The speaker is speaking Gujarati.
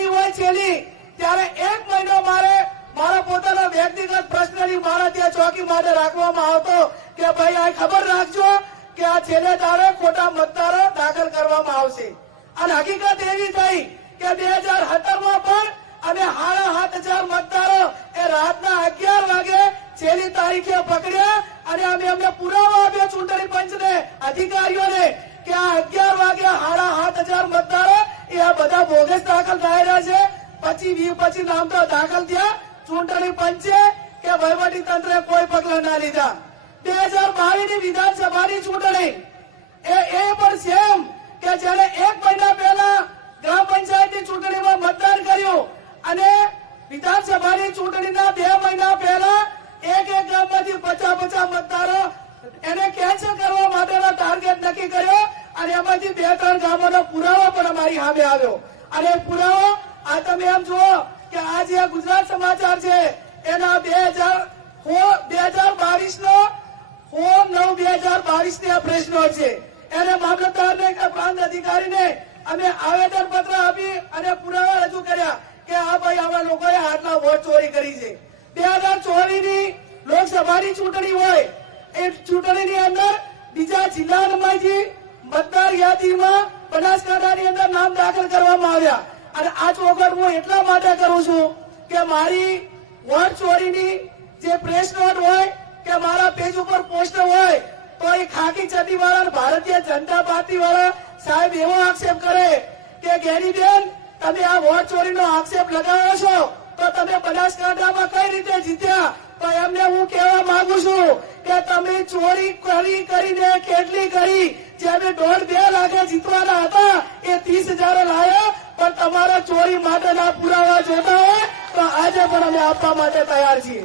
મતદાનની હોય છેલ્લી ત્યારે 1 મહિનો મારા પોતાના વ્યક્તિગત પ્રશ્નની મારા ત્યાં ચોકી માટે રાખવામાં આવતો કે ભાઈ આ ખબર રાખજો કે આ છેલ્લે દાડે ખોટા મતદારો દાખલ કરવામાં આવશે. અને હકીકત એવી થઈ કે 2017માં પણ અમે 7,500 મતદારો એ રાતના 11 વાગે છેલ્લી તારીખે પકડ્યા અને અમે અમને પુરાવો આપ્યો ચૂંટણી પંચને અધિકારીઓને કે આ 11 વાગે 7,500 મતદારો એ આ બધા બોગસ દાખલ થયેલા છે. પછી નામ તો દાખલ થયા. ચૂંટણી પંચે કે વહીવટી તંત્રે કોઈ પગલા ના લીધા. 2022ની વિધાનસભાની ચૂંટણી એ પણ સેમ કે જેને 1 મહિના પહેલા ગ્રામ પંચાયતની ચૂંટણીમાં મતદાન કર્યું અને વિધાનસભાની ચૂંટણીના 2 મહિના પહેલા એક ગામમાંથી 50 મતદારો એને કેન્સલ કરવા માટેનો ટાર્ગેટ નક્કી કર્યો અને એમાંથી 2-3 ગામોનો પુરાવો પણ અમારી સામે આવ્યો. અને પુરાવો આ તમે એમ જુઓ કે આ જે ગુજરાત સમાચાર છે એના 2022નો 9/9/2022 આ પ્રશ્નો છે. એને મામલતદારને કે પ્રાંત અધિકારીને અમે આવેદન પત્ર આપી અને પુરાવા રજૂ કર્યા કે આ ભાઈ આવા લોકોએ આટલા વોટ ચોરી કરી છે. 2024ની લોકસભાની ચૂંટણી હોય એ ચૂંટણીની અંદર બીજા જિલ્લામાંથી મતદાર યાદીમાં બનાસકાંઠાની અંદર નામ દાખલ કરવામાં આવ્યા. અને આ ચોખવટ હું એટલા માટે કરું છું કે મારી વોટ ચોરીની જે પ્રેસ નોટ હોય કે મારા પેજ ઉપર પોસ્ટ હોય તો એ ખાકી ચડ્ડી વાળા ભારતીય જનતા પાર્ટી વાળા સાહેબ એવો આક્ષેપ કરે કે ગેરીબેન તમે આ વોટ ચોરીનો આક્ષેપ લગાવો છો તો તમે બનાસકાંઠામાં કઈ રીતે જીત્યા? તો એમને હું કહેવા માંગુ છું કે તમે ચોરી કરીને કેટલી કરી? જે અમે 1.5-2 લાખે જીતવાના હતા એ 30,000 લાયા. પણ તમારા ચોરી માટેના પુરાવા જોતા હોય તો આજે પણ અમે આપવા માટે તૈયાર છીએ.